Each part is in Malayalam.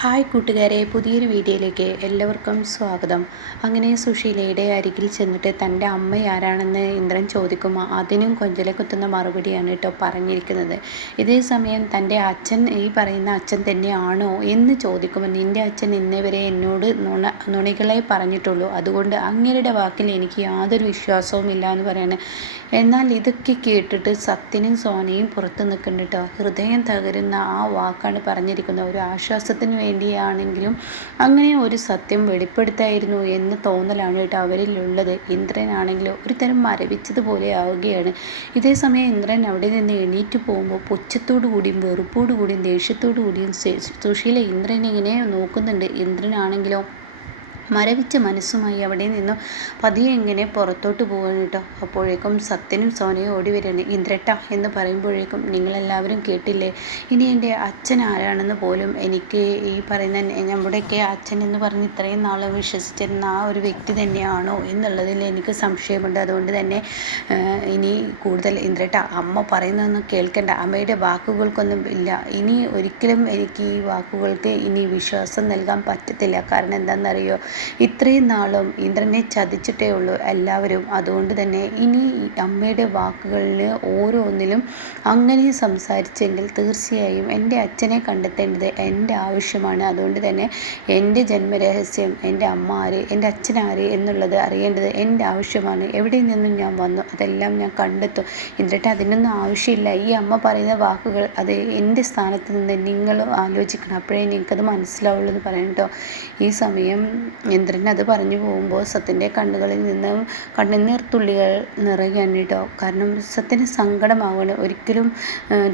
ഹായ് കൂട്ടുകാരെ, പുതിയൊരു വീഡിയോയിലേക്ക് എല്ലാവർക്കും സ്വാഗതം. അങ്ങനെ സുശീലയുടെ അരികിൽ ചെന്നിട്ട് തൻ്റെ അമ്മ ആരാണെന്ന് ഇന്ദ്രൻ ചോദിക്കുമ്പോൾ അതിനും കൊഞ്ചലെ കുത്തുന്ന മറുപടിയാണ് കേട്ടോ പറഞ്ഞിരിക്കുന്നത്. ഇതേ സമയം തൻ്റെ അച്ഛൻ ഈ പറയുന്ന അച്ഛൻ തന്നെയാണോ എന്ന് ചോദിക്കുമ്പോൾ നിൻ്റെ അച്ഛൻ ഇന്നേവരെ എന്നോട് നുണികളെ പറഞ്ഞിട്ടുള്ളൂ, അതുകൊണ്ട് അങ്ങേരുടെ വാക്കിൽ എനിക്ക് യാതൊരു വിശ്വാസവും ഇല്ല എന്ന് പറയാണ്. എന്നാൽ ഇതൊക്കെ കേട്ടിട്ട് സത്യനും സോനയും പുറത്ത് നിൽക്കുന്നുണ്ട് കേട്ടോ. ഹൃദയം തകരുന്ന ആ വാക്കാണ് പറഞ്ഞിരിക്കുന്നത്. ഒരു ആശ്വാസത്തിന് വേണ്ടിയാണെങ്കിലും അങ്ങനെ ഒരു സത്യം വെളിപ്പെടുത്തായിരുന്നു എന്ന് തോന്നലാണ് കേട്ടോ അവരിലുള്ളത്. ഇന്ദ്രനാണെങ്കിലും ഒരു തരം മരവിച്ചതുപോലെ ആവുകയാണ്. ഇതേ സമയം ഇന്ദ്രൻ അവിടെ നിന്ന് എണീറ്റ് പോകുമ്പോൾ പുച്ഛത്തോടു കൂടിയും വെറുപ്പോടു കൂടിയും ദേഷ്യത്തോടു കൂടിയും സുശീല ഇന്ദ്രനെ ഇങ്ങനെ നോക്കുന്നുണ്ട്. ഇന്ദ്രനാണെങ്കിലോ മരവിച്ച മനസ്സുമായി അവിടെ നിന്നും പതിയെ ഇങ്ങനെ പുറത്തോട്ട് പോകാൻ കേട്ടോ. അപ്പോഴേക്കും സത്യനും സോനയും ഓടി വരികയാണ്. ഇന്ദ്രട്ട എന്ന് പറയുമ്പോഴേക്കും നിങ്ങളെല്ലാവരും കേട്ടില്ലേ, ഇനി എൻ്റെ അച്ഛൻ ആരാണെന്ന് പോലും എനിക്ക് ഈ പറയുന്ന നമ്മുടെയൊക്കെ അച്ഛൻ എന്ന് പറഞ്ഞ് ഇത്രയും നാൾ വിശ്വസിച്ചിരുന്ന ആ ഒരു വ്യക്തി തന്നെയാണോ എന്നുള്ളതിൽ എനിക്ക് സംശയമുണ്ട്. അതുകൊണ്ട് തന്നെ ഇനി കൂടുതൽ ഇന്ദ്രട്ട അമ്മ പറയുന്നതൊന്നും കേൾക്കണ്ട, അമ്മയുടെ വാക്കുകൾക്കൊന്നും ഇല്ല, ഇനി ഒരിക്കലും എനിക്ക് ഈ വാക്കുകൾക്ക് ഇനി വിശ്വാസം നൽകാൻ പറ്റത്തില്ല. കാരണം എന്താണെന്നറിയോ, ഇത്രയും നാളും ഇന്ദ്രനെ ചതിച്ചിട്ടേ ഉള്ളൂ എല്ലാവരും. അതുകൊണ്ട് തന്നെ ഇനി അമ്മയുടെ വാക്കുകളിൽ ഓരോന്നിലും അങ്ങനെ സംസാരിച്ചെങ്കിൽ തീർച്ചയായും എൻ്റെ അച്ഛനെ കണ്ടെത്തേണ്ടത് എൻ്റെ ആവശ്യമാണ്. അതുകൊണ്ട് തന്നെ എൻ്റെ ജന്മരഹസ്യം, എൻ്റെ അമ്മ ആര്, എൻ്റെ അച്ഛൻ ആര് എന്നുള്ളത് അറിയേണ്ടത് എൻ്റെ ആവശ്യമാണ്. എവിടെ നിന്നും ഞാൻ വന്നു അതെല്ലാം ഞാൻ കണ്ടെത്തും. എന്നിട്ട് അതിനൊന്നും ആവശ്യമില്ല. ഈ അമ്മ പറയുന്ന വാക്കുകൾ അത് എൻ്റെ സ്ഥാനത്ത് നിന്ന് നിങ്ങൾ ആലോചിക്കണം, അപ്പോഴേ നിങ്ങൾക്കത് മനസ്സിലാവുള്ളൂ എന്ന് പറയണം കേട്ടോ. ഈ സമയം ഇന്ദ്രൻ അത് പറഞ്ഞു പോകുമ്പോൾ സത്യൻ്റെ കണ്ണുകളിൽ നിന്ന് കണ്ണുനീർ തുള്ളികൾ നിറയുകയാണ് കേട്ടോ. കാരണം സത്യന് സങ്കടമാവുകയാണ്. ഒരിക്കലും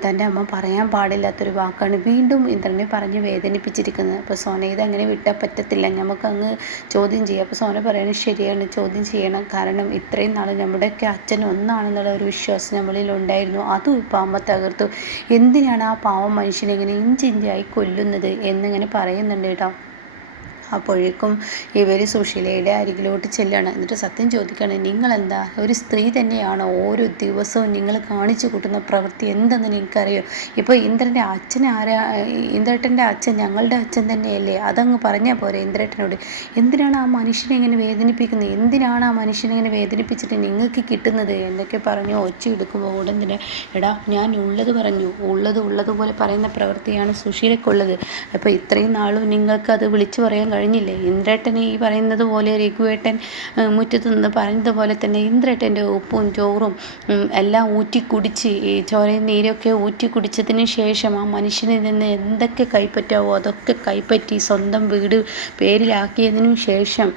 തൻ്റെ അമ്മ പറയാൻ പാടില്ലാത്തൊരു വാക്കാണ് വീണ്ടും ഇന്ദ്രനെ പറഞ്ഞ് വേദനിപ്പിച്ചിരിക്കുന്നത്. അപ്പോൾ സോന ഇതങ്ങനെ വിട്ടാൽ പറ്റത്തില്ല, നമുക്കങ്ങ് ചോദ്യം ചെയ്യാം. അപ്പോൾ സോന പറയുന്നത് ശരിയാണ്, ചോദ്യം ചെയ്യണം. കാരണം ഇത്രയും നാൾ നമ്മുടെയൊക്കെ അച്ഛൻ ഒന്നാണെന്നുള്ള ഒരു വിശ്വാസം നമ്മളിൽ ഉണ്ടായിരുന്നു, അതും ഇപ്പോൾ അമ്മ തകർത്തു. എന്തിനാണ് ആ പാവം മനുഷ്യനെ ഇങ്ങനെ ഇഞ്ചിഞ്ചായി കൊല്ലുന്നത് എന്നിങ്ങനെ പറയുന്നുണ്ട് കേട്ടോ. അപ്പോഴേക്കും ഇവർ സുശീലയുടെ അരികിലോട്ട് ചെല്ലുകയാണ്. എന്നിട്ട് സത്യം ചോദിക്കുകയാണ്, നിങ്ങളെന്താ ഒരു സ്ത്രീ തന്നെയാണോ? ഓരോ ദിവസവും നിങ്ങൾ കാണിച്ചു കൂട്ടുന്ന പ്രവൃത്തി എന്തെന്ന് നിങ്ങൾക്കറിയോ? ഇപ്പോൾ ഇന്ദ്രൻ്റെ അച്ഛൻ ആരാ? ഇന്ദ്രേട്ടൻ്റെ അച്ഛൻ ഞങ്ങളുടെ അച്ഛൻ തന്നെയല്ലേ? അതങ്ങ് പറഞ്ഞാൽ പോരെ ഇന്ദ്രേട്ടനോട്. എന്തിനാണ് ആ മനുഷ്യനെ ഇങ്ങനെ വേദനിപ്പിക്കുന്നത്? എന്തിനാണ് ആ മനുഷ്യനെ ഇങ്ങനെ വേദനിപ്പിച്ചിട്ട് നിങ്ങൾക്ക് കിട്ടുന്നത് എന്നൊക്കെ പറഞ്ഞു ഒച്ച എടുക്കുമ്പോൾ ഉടൻ തന്നെ എടാ ഞാൻ ഉള്ളത് പറഞ്ഞു, ഉള്ളതുപോലെ പറയുന്ന പ്രവൃത്തിയാണ് സുശീലയ്ക്കുള്ളത്. അപ്പോൾ ഇത്രയും നാളും നിങ്ങൾക്കത് വിളിച്ചു പറയാൻ കഴിഞ്ഞില്ലേ? ഇന്ദ്രേട്ടൻ ഈ പറയുന്നത് പോലെ രഘുവേട്ടൻ മുറ്റത്ത് നിന്ന് പറഞ്ഞതുപോലെ തന്നെ ഇന്ദ്രേട്ടൻ്റെ ഉപ്പും ചോറും എല്ലാം ഊറ്റി കുടിച്ച് ഈ ചോരയും നീരൊക്കെ ഊറ്റി കുടിച്ചതിന് ശേഷം ആ മനുഷ്യനിൽ നിന്ന് എന്തൊക്കെ കൈപ്പറ്റാവോ അതൊക്കെ കൈപ്പറ്റി സ്വന്തം വീട് പേരിലാക്കിയതിനു ശേഷം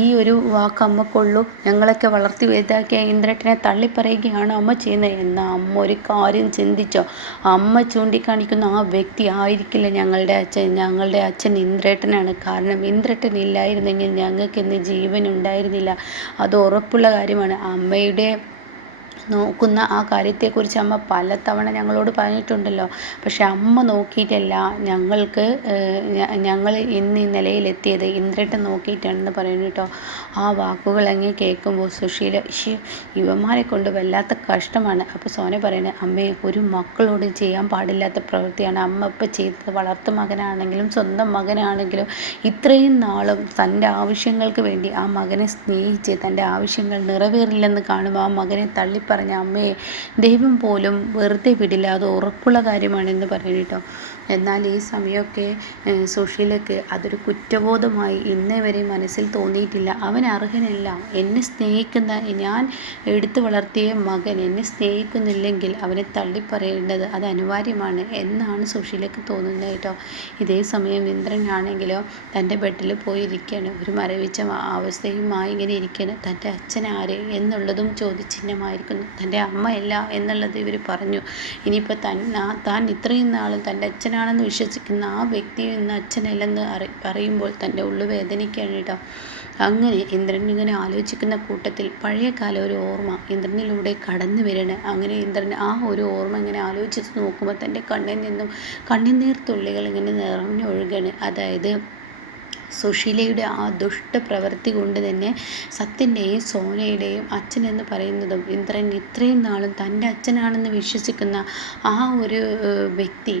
ഈ ഒരു വാക്ക് അമ്മക്കുള്ളൂ, ഞങ്ങളൊക്കെ വളർത്തി വലുതാക്കിയ ഇന്ദ്രേട്ടനെ തള്ളിപ്പറയുകയാണ് അമ്മ ചെയ്യുന്നത്. എന്നാൽ അമ്മ ഒരു കാര്യം ചിന്തിച്ചോ? അമ്മ ചൂണ്ടിക്കാണിക്കുന്ന ആ വ്യക്തി ആയിരിക്കില്ല ഞങ്ങളുടെ അച്ഛൻ ഇന്ദ്രേട്ടനാണ്. കാരണം ഇന്ദ്രേട്ടൻ ഇല്ലായിരുന്നെങ്കിൽ ഞങ്ങൾക്ക് ഇന്ന് ജീവൻ ഉണ്ടായിരുന്നില്ല, അത് ഉറപ്പുള്ള കാര്യമാണ്. അമ്മയുടെ നോക്കുന്ന ആ കാര്യത്തെക്കുറിച്ച് അമ്മ പലതവണ ഞങ്ങളോട് പറഞ്ഞിട്ടുണ്ടല്ലോ. പക്ഷെ അമ്മ നോക്കിയിട്ടല്ല ഞങ്ങൾ ഇന്ന് ഈ നിലയിലെത്തിയത്, ഇന്ദ്രേട്ടൻ നോക്കിയിട്ടാണെന്ന് പറയുന്നു കേട്ടോ. ആ വാക്കുകൾ അങ്ങ് കേൾക്കുമ്പോൾ സുശീല യുവന്മാരെ കൊണ്ട് വല്ലാത്ത കഷ്ടമാണ്. അപ്പോൾ സോന പറയുന്നത്, അമ്മേ ഒരു മക്കളോട് ചെയ്യാൻ പാടില്ലാത്ത പ്രവൃത്തിയാണ് അമ്മ ഇപ്പം ചെയ്തത്. വളർത്തു മകനാണെങ്കിലും സ്വന്തം മകനാണെങ്കിലും ഇത്രയും നാളും തൻ്റെ ആവശ്യങ്ങൾക്ക് വേണ്ടി ആ മകനെ സ്നേഹിച്ച് തൻ്റെ ആവശ്യങ്ങൾ നിറവേറില്ലെന്ന് കാണുമ്പോൾ ആ മകനെ തള്ളിപ്പറഞ്ഞ അമ്മയെ ദൈവം പോലും വെറുതെ വിടില്ല, അത് ഉറപ്പുള്ള കാര്യമാണെന്ന് പറയും കേട്ടോ. എന്നാൽ ഈ സമയമൊക്കെ സുശീലയ്ക്ക് അതൊരു കുറ്റബോധമായി ഇന്നേ വരെ മനസ്സിൽ തോന്നിയിട്ടില്ല. അവൻ അർഹനല്ല. എന്നെ സ്നേഹിക്കുന്ന ഞാൻ എടുത്തു വളർത്തിയ മകൻ എന്നെ സ്നേഹിക്കുന്നില്ലെങ്കിൽ അവനെ തള്ളിപ്പറയേണ്ടത് അത് അനിവാര്യമാണ് എന്നാണ് സുശീലയ്ക്ക് തോന്നുന്നത് കേട്ടോ. ഇതേ സമയം ഇന്ദ്രനാണെങ്കിലോ തൻ്റെ ബെഡിൽ പോയിരിക്കുകയാണ്. ഒരു മരവിച്ച അവസ്ഥയുമായി ഇങ്ങനെ ഇരിക്കുകയാണ്. തൻ്റെ അച്ഛൻ ആര് എന്നുള്ളതും ചോദ്യചിഹ്നമായിരിക്കുന്നു. തൻ്റെ അമ്മയല്ല എന്നുള്ളത് ഇവർ പറഞ്ഞു. ഇനിയിപ്പോൾ താൻ ഇത്രയും നാളും തൻ്റെ അച്ഛനാണെന്ന് വിശ്വസിക്കുന്ന ആ വ്യക്തി ഇന്ന് അച്ഛനല്ലെന്ന് പറയുമ്പോൾ തൻ്റെ ഉള്ളു വേദനിക്കുകയാണ് കേട്ടോ. അങ്ങനെ ഇന്ദ്രൻ ഇങ്ങനെ ആലോചിക്കുന്ന കൂട്ടത്തിൽ പഴയകാല ഒരു ഓർമ്മ ഇന്ദ്രനിലൂടെ കടന്നു വരികയാണ്. അങ്ങനെ ഇന്ദ്രൻ ആ ഒരു ഓർമ്മ ഇങ്ങനെ ആലോചിച്ച് നോക്കുമ്പോൾ തൻ്റെ കണ്ണിൽ നിന്നും കണ്ണുനീർ തുള്ളികൾ ഇങ്ങനെ നിറഞ്ഞൊഴുകയാണ്. അതായത് സുശീലയുടെ ആ ദുഷ്ടപ്രവൃത്തി കൊണ്ട് തന്നെ സത്യൻ്റെയും സോനയുടെയും അച്ഛനെന്ന് പറയുന്നതും ഇന്ദ്രൻ ഇത്രയും നാളും തൻ്റെ അച്ഛനാണെന്ന് വിശ്വസിക്കുന്ന ആ ഒരു വ്യക്തി,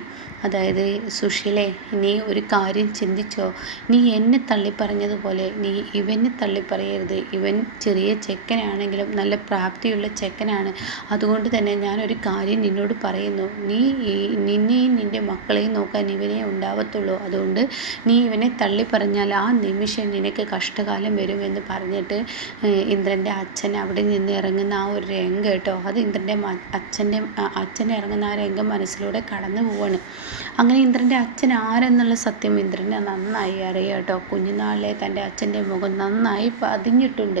അതായത് സുശീലെ, നീ ഒരു കാര്യം ചിന്തിച്ചോ? നീ എന്നെ തള്ളിപ്പറഞ്ഞതുപോലെ നീ ഇവനെ തള്ളിപ്പറയരുത്. ഇവൻ ചെറിയ ചെക്കനാണെങ്കിലും നല്ല പ്രാപ്തിയുള്ള ചെക്കനാണ്. അതുകൊണ്ട് തന്നെ ഞാനൊരു കാര്യം നിന്നോട് പറയുന്നു. നിന്നെയും നിൻ്റെ മക്കളെയും നോക്കാൻ ഇവനെ ഉണ്ടാവത്തുള്ളൂ. അതുകൊണ്ട് നീ ഇവനെ തള്ളിപ്പറഞ്ഞാൽ ആ നിമിഷം നിനക്ക് കഷ്ടകാലം വരുമെന്ന് പറഞ്ഞിട്ട് ഇന്ദ്രൻ്റെ അച്ഛൻ അവിടെ നിന്ന് ഇറങ്ങുന്ന ആ ഒരു രംഗം കേട്ടോ, അത് ഇന്ദ്രൻ്റെ അച്ഛൻ ഇറങ്ങുന്ന ആ രംഗം മനസ്സിലൂടെ കടന്നു പോവാണ്. അങ്ങനെ ഇന്ദ്രൻ്റെ അച്ഛൻ ആരെന്നുള്ള സത്യം ഇന്ദ്രനെ നന്നായി അറിയാം കേട്ടോ. കുഞ്ഞുനാളിലെ തൻ്റെ അച്ഛൻ്റെ മുഖം നന്നായി പതിഞ്ഞിട്ടുണ്ട്.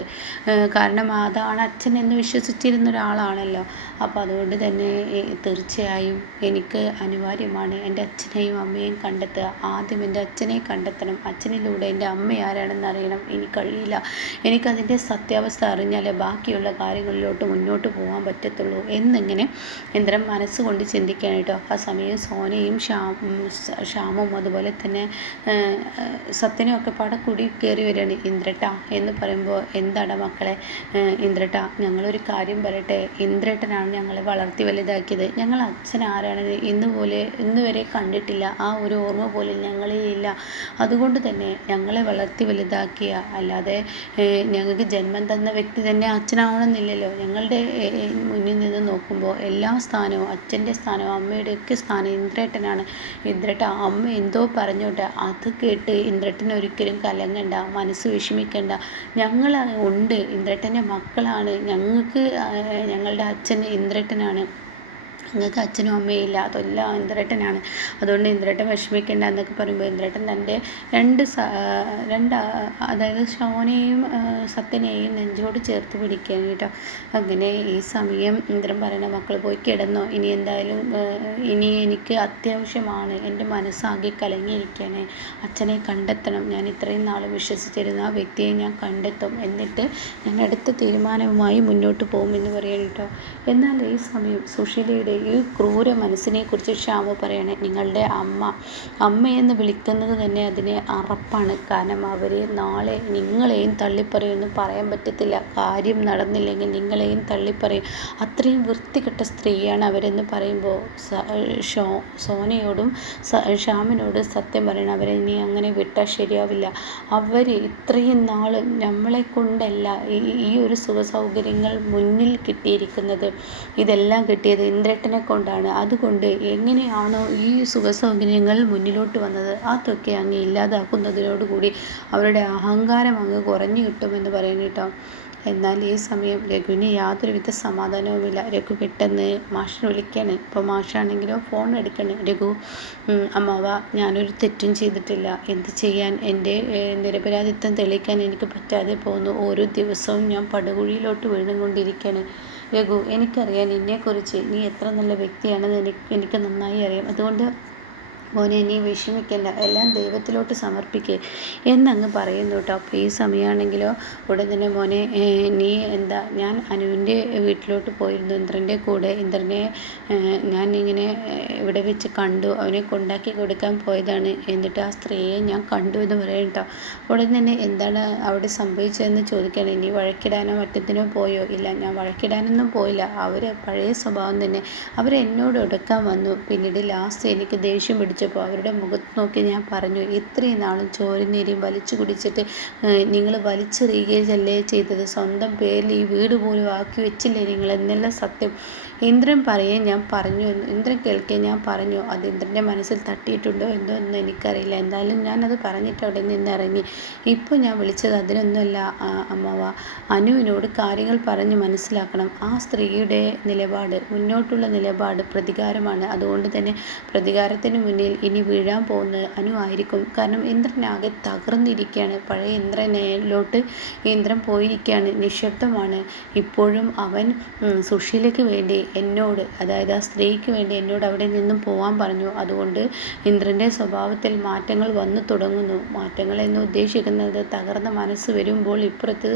കാരണം അതാണ് അച്ഛൻ എന്ന് വിശ്വസിച്ചിരുന്ന ഒരാളാണല്ലോ. അപ്പോൾ അതുകൊണ്ട് തന്നെ തീർച്ചയായും എനിക്ക് അനിവാര്യമാണ് എൻ്റെ അച്ഛനെയും അമ്മയെയും കണ്ടെത്തുക. ആദ്യം എൻ്റെ അച്ഛനെ കണ്ടെത്തണം. അച്ഛനിലൂടെ എൻ്റെ അമ്മ ആരാണെന്ന് അറിയണം. ഇനി കഴിയില്ല. എനിക്കതിൻ്റെ സത്യാവസ്ഥ അറിഞ്ഞാലേ ബാക്കിയുള്ള കാര്യങ്ങളിലോട്ട് മുന്നോട്ട് പോകാൻ പറ്റത്തുള്ളൂ എന്നിങ്ങനെ ഇന്ദ്രൻ മനസ്സുകൊണ്ട് ചിന്തിക്കാൻ കേട്ടോ. ആ സമയം സോനയും ശ്യാമും അതുപോലെ തന്നെ സത്യനും ഒക്കെ കൂടി കയറി വരികയാണ്. ഇന്ദ്രേട്ടാ എന്ന് പറയുമ്പോൾ, എന്താടാ മക്കളെ? ഇന്ദ്രേട്ടാ, ഞങ്ങളൊരു കാര്യം പറയട്ടെ. ഇന്ദ്രേട്ടനാണ് ഞങ്ങളെ വളർത്തി വലുതാക്കിയത്. ഞങ്ങൾ അച്ഛൻ ആരാണെന്ന് ഇന്ന് വരെ കണ്ടിട്ടില്ല. ആ ഒരു ഓർമ്മ പോലും ഞങ്ങളിൽ ഇല്ല. അതുകൊണ്ട് തന്നെ ഞങ്ങളെ വളർത്തി വലുതാക്കിയ, അല്ലാതെ ഞങ്ങൾക്ക് ജന്മം തന്ന വ്യക്തി തന്നെ അച്ഛനാവണമെന്നില്ലല്ലോ. ഞങ്ങളുടെ മുന്നിൽ നിന്ന് നോക്കുമ്പോൾ എല്ലാ സ്ഥാനവും, അച്ഛൻ്റെ സ്ഥാനവും അമ്മയുടെയൊക്കെ സ്ഥാനം ഇന്ദ്രേട്ടനാണ്. ഇന്ദ്രേട്ട, അമ്മ എന്തോ പറഞ്ഞോട്ടെ, അത് കേട്ട് ഇന്ദ്രേട്ടൻ ഒരിക്കലും കലങ്ങണ്ട, മനസ്സ് വിഷമിക്കണ്ട. ഞങ്ങൾ ഉണ്ട്, ഇന്ദ്രേട്ടൻ്റെ മക്കളാണ്. ഞങ്ങളുടെ അച്ഛൻ ഇന്ദ്രേട്ടനാണ്. നിങ്ങൾക്ക് അച്ഛനും അമ്മയും ഇല്ല, അതെല്ലാം ഇന്ദ്രേട്ടനാണ്. അതുകൊണ്ട് ഇന്ദ്രേട്ടൻ വിഷമിക്കേണ്ട എന്നൊക്കെ പറയുമ്പോൾ ഇന്ദ്രേട്ടൻ തൻ്റെ അതായത് ശോനയെയും സത്യനെയും നെഞ്ചോട് ചേർത്ത് പിടിക്കുകയാണ് കേട്ടോ. അങ്ങനെ ഈ സമയം ഇന്ദ്രൻ പറയണ, മക്കൾ പോയി കിടന്നോ, ഇനി എന്തായാലും ഇനി എനിക്ക് അത്യാവശ്യമാണ്, എൻ്റെ മനസ്സാകെ കലങ്ങിയിരിക്കുകയാണ്, അച്ഛനെ കണ്ടെത്തണം. ഞാൻ ഇത്രയും നാൾ വിശ്വസിച്ചിരുന്ന ആ വ്യക്തിയെ ഞാൻ കണ്ടെത്തും, എന്നിട്ട് ഞാൻ അടുത്ത തീരുമാനവുമായി മുന്നോട്ട് പോകുമെന്ന് പറയാൻ കേട്ടോ. എന്നാൽ ഈ സമയം സുശീലയുടെ ഈ ക്രൂര മനസ്സിനെക്കുറിച്ച് ശ്യാമു പറയണേ, നിങ്ങളുടെ അമ്മയെന്ന് വിളിക്കുന്നത് തന്നെ അതിനെ അറപ്പാണ്. കാരണം അവർ നാളെ നിങ്ങളെയും തള്ളിപ്പറയുമെന്ന് പറയാൻ പറ്റത്തില്ല. കാര്യം നടന്നില്ലെങ്കിൽ നിങ്ങളെയും തള്ളിപ്പറയും. അത്രയും വൃത്തികെട്ട സ്ത്രീയാണ് അവരെന്ന് പറയുമ്പോൾ സോനയോടും ശ്യാമിനോടും സത്യം പറയണം, അവരെ ഇനി അങ്ങനെ വിട്ടാൽ ശരിയാവില്ല. അവർ ഇത്രയും നാൾ നമ്മളെ കൊണ്ടല്ല ഈ ഒരു സുഖസൗകര്യങ്ങൾ മുന്നിൽ കിട്ടിയിരിക്കുന്നത്. ഇതെല്ലാം കിട്ടിയത് ഇന്ദ്രേട്ടനെ കൊണ്ടാണ്. അതുകൊണ്ട് എങ്ങനെയാണോ ഈ സുഖസൗകര്യങ്ങൾ മുന്നിലോട്ട് വന്നത് അതൊക്കെ അങ്ങ് ഇല്ലാതാക്കുന്നതിനോടുകൂടി അവരുടെ അഹങ്കാരം അങ്ങ് കുറഞ്ഞു കിട്ടുമെന്ന് പറയുന്നു കേട്ടോ. എന്നാൽ ഈ സമയം രഘുവിന് യാതൊരുവിധ സമാധാനവുമില്ല. രഘു പെട്ടെന്ന് മാഷിനെ വിളിക്കുകയാണ്. ഇപ്പോൾ മാഷാണെങ്കിലോ ഫോൺ എടുക്കണം. രഘു, അമ്മാവ, ഞാനൊരു തെറ്റും ചെയ്തിട്ടില്ല. എന്ത് ചെയ്യാൻ? എൻ്റെ നിരപരാധിത്വം തെളിയിക്കാൻ എനിക്ക് പറ്റാതെ പോകുന്നു. ഓരോ ദിവസവും ഞാൻ പടുകുഴിയിലോട്ട് വീണുകൊണ്ടിരിക്കുകയാണ്. രഘു, എനിക്കറിയാം നിന്നെക്കുറിച്ച്. നീ എത്ര നല്ല വ്യക്തിയാണെന്ന് എനിക്ക് നന്നായി അറിയാം. അതുകൊണ്ട് മോനെ, നീ വിഷമിക്കേണ്ട, എല്ലാം ദൈവത്തിലോട്ട് സമർപ്പിക്കുക എന്നങ്ങ് പറയുന്നു കേട്ടോ. അപ്പോൾ ഈ സമയമാണെങ്കിലോ ഉടൻ തന്നെ, മോനെ നീ എന്താ, ഞാൻ അനുവിൻ്റെ വീട്ടിലോട്ട് പോയിരുന്നു ഇന്ദ്രൻ്റെ കൂടെ. ഇന്ദ്രനെ ഞാനിങ്ങനെ ഇവിടെ വെച്ച് കണ്ടു, അവനെ കൊണ്ടാക്കി കൊടുക്കാൻ പോയതാണ്. എന്നിട്ട് ആ സ്ത്രീയെ ഞാൻ കണ്ടു എന്ന് പറയും കേട്ടോ. ഉടൻ തന്നെ എന്താണ് അവിടെ സംഭവിച്ചതെന്ന് ചോദിക്കുകയാണ്. ഇനി വഴക്കിടാനോ മറ്റത്തിനോ പോയോ? ഇല്ല, ഞാൻ വഴക്കിടാനൊന്നും പോയില്ല. അവർ പഴയ സ്വഭാവം തന്നെ. അവരെന്നോട് ഒടുക്കാൻ വന്നു. പിന്നീട് ലാസ്റ്റ് എനിക്ക് ദേഷ്യം പിടിച്ചപ്പോൾ അവരുടെ മുഖത്ത് നോക്കി ഞാൻ പറഞ്ഞു, ഇത്രയും നാളും ചോരനീരും വലിച്ചു കുടിച്ചിട്ട് നിങ്ങൾ വലിച്ചെറിയുകയല്ലേ ചെയ്തത്? സ്വന്തം പേരിൽ ഈ വീട് പോലും ആക്കി വെച്ചില്ലേ നിങ്ങൾ എന്നുള്ള സത്യം ഇന്ദ്രൻ പറയുകയും ഞാൻ പറഞ്ഞു. ഇന്ദ്രൻ കേൾക്കുകയും ഞാൻ പറഞ്ഞു. അത് ഇന്ദ്രൻ്റെ മനസ്സിൽ തട്ടിയിട്ടുണ്ടോ എന്തോ ഒന്നും എനിക്കറിയില്ല. എന്തായാലും ഞാനത് പറഞ്ഞിട്ട് അവിടെ നിന്ന് ഇറങ്ങി. ഇപ്പോൾ ഞാൻ വിളിച്ചത് അതിനൊന്നുമല്ല അമ്മാവ. അനുവിനോട് കാര്യങ്ങൾ പറഞ്ഞ് മനസ്സിലാക്കണം. ആ സ്ത്രീയുടെ നിലപാട്, മുന്നോട്ടുള്ള നിലപാട് പ്രതികാരമാണ്. അതുകൊണ്ട് തന്നെ പ്രതികാരത്തിന് മുന്നിൽ ഇനി വീഴാൻ പോകുന്നത് അനു ആയിരിക്കും. കാരണം ഇന്ദ്രനാകെ തകർന്നിരിക്കുകയാണ്. പഴയ ഇന്ദ്രനിലോട്ട് ഇന്ദ്രൻ പോയിരിക്കുകയാണ്. നിശബ്ദമാണ്. ഇപ്പോഴും അവൻ സുശീലയ്ക്ക് വേണ്ടി എന്നോട്, അതായത് ആ സ്ത്രീക്ക് വേണ്ടി എന്നോട് അവിടെ നിന്നും പോകാൻ പറഞ്ഞു. അതുകൊണ്ട് ഇന്ദ്രൻ്റെ സ്വഭാവത്തിൽ മാറ്റങ്ങൾ വന്നു തുടങ്ങുന്നു. മാറ്റങ്ങൾ എന്ന് ഉദ്ദേശിക്കുന്നത് തകർന്ന മനസ്സ് വരുമ്പോൾ ഇപ്പുറത്ത്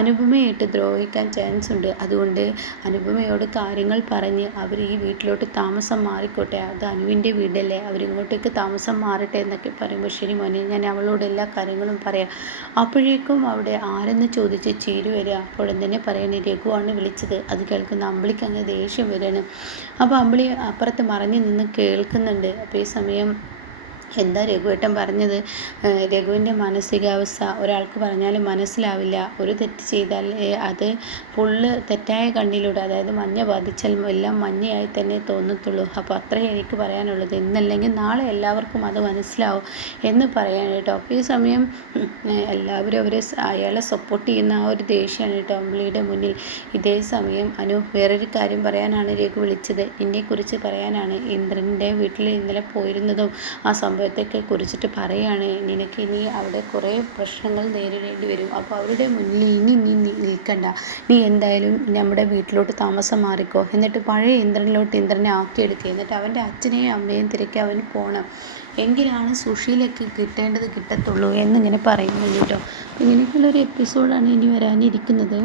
അനുപമയായിട്ട് ദ്രോഹിക്കാൻ ചാൻസ് ഉണ്ട്. അതുകൊണ്ട് അനുപമയോട് കാര്യങ്ങൾ പറഞ്ഞ് അവർ ഈ വീട്ടിലോട്ട് താമസം മാറിക്കോട്ടെ. അത് അനുവിൻ്റെ വീടല്ലേ, അവർ ഇങ്ങോട്ടേക്ക് താമസം മാറട്ടെ എന്നൊക്കെ പറയുമ്പോൾ ശരി മോനെ ഞാൻ അവളോട് എല്ലാ കാര്യങ്ങളും പറയാം. അപ്പോഴേക്കും അവിടെ ആരെന്ന് ചോദിച്ച് ചീരു വരിക. അപ്പോൾ തന്നെ പറയണേ രഘുവാണ് വിളിച്ചത്. അത് കേൾക്കുന്ന അമ്പിളിക്ക് അങ്ങ് ദേഷ്യം വരികയാണ്. അപ്പോൾ അമ്പിളി അപ്പുറത്ത് മറഞ്ഞു നിന്ന് കേൾക്കുന്നുണ്ട്. അപ്പോൾ ഈ സമയം എന്താ രഘുവേട്ടൻ പറഞ്ഞത്? രഘുവിൻ്റെ മാനസികാവസ്ഥ ഒരാൾക്ക് പറഞ്ഞാലും മനസ്സിലാവില്ല. ഒരു തെറ്റ് ചെയ്താൽ അത് ഫുള്ള് തെറ്റായ കണ്ണിലൂടെ, അതായത് മഞ്ഞ ബാധിച്ചാൽ എല്ലാം മഞ്ഞയായി തന്നെ തോന്നത്തുള്ളൂ. അപ്പോൾ അത്രയും എനിക്ക് പറയാനുള്ളത്. ഇന്നല്ലെങ്കിൽ നാളെ എല്ലാവർക്കും അത് മനസ്സിലാവും എന്ന് പറയാൻ കേട്ടോ. അപ്പോൾ ഈ സമയം എല്ലാവരും അയാളെ സപ്പോർട്ട് ചെയ്യുന്ന ആ ഒരു ദേഷ്യമാണ് കേട്ടോ അമ്പിളിയുടെ മുന്നിൽ. ഇതേ സമയം അനു വേറൊരു കാര്യം പറയാനാണ് രഘു വിളിച്ചത്. നിന്നെക്കുറിച്ച് പറയാനാണ്. ഇന്ദ്രൻ്റെ വീട്ടിൽ ഇന്നലെ പോയിരുന്നതും ആ സംഭവത്തെയൊക്കെ കുറിച്ചിട്ട് പറയാണ്. നിനക്ക് ഇനി അവിടെ കുറേ പ്രശ്നങ്ങൾ നേരിടേണ്ടി വരും. അപ്പോൾ അവരുടെ മുന്നിൽ ഇനി നീ നിൽക്കണ്ട. നീ എന്തായാലും നമ്മുടെ വീട്ടിലോട്ട് താമസം മാറിക്കോ. എന്നിട്ട് പഴയ ഇന്ദ്രനെ ആക്കിയെടുക്കുക. എന്നിട്ട് അവൻ്റെ അച്ഛനെയും അമ്മയെയും തിരക്കി അവന് പോകണം. എങ്കിലാണ് സുഷീലൊക്കെ കിട്ടേണ്ടത് കിട്ടത്തുള്ളൂ എന്നിങ്ങനെ പറയുന്നുണ്ട് കേട്ടോ. ഇങ്ങനെയൊക്കെയുള്ളൊരു എപ്പിസോഡാണ് ഇനി വരാനിരിക്കുന്നത്.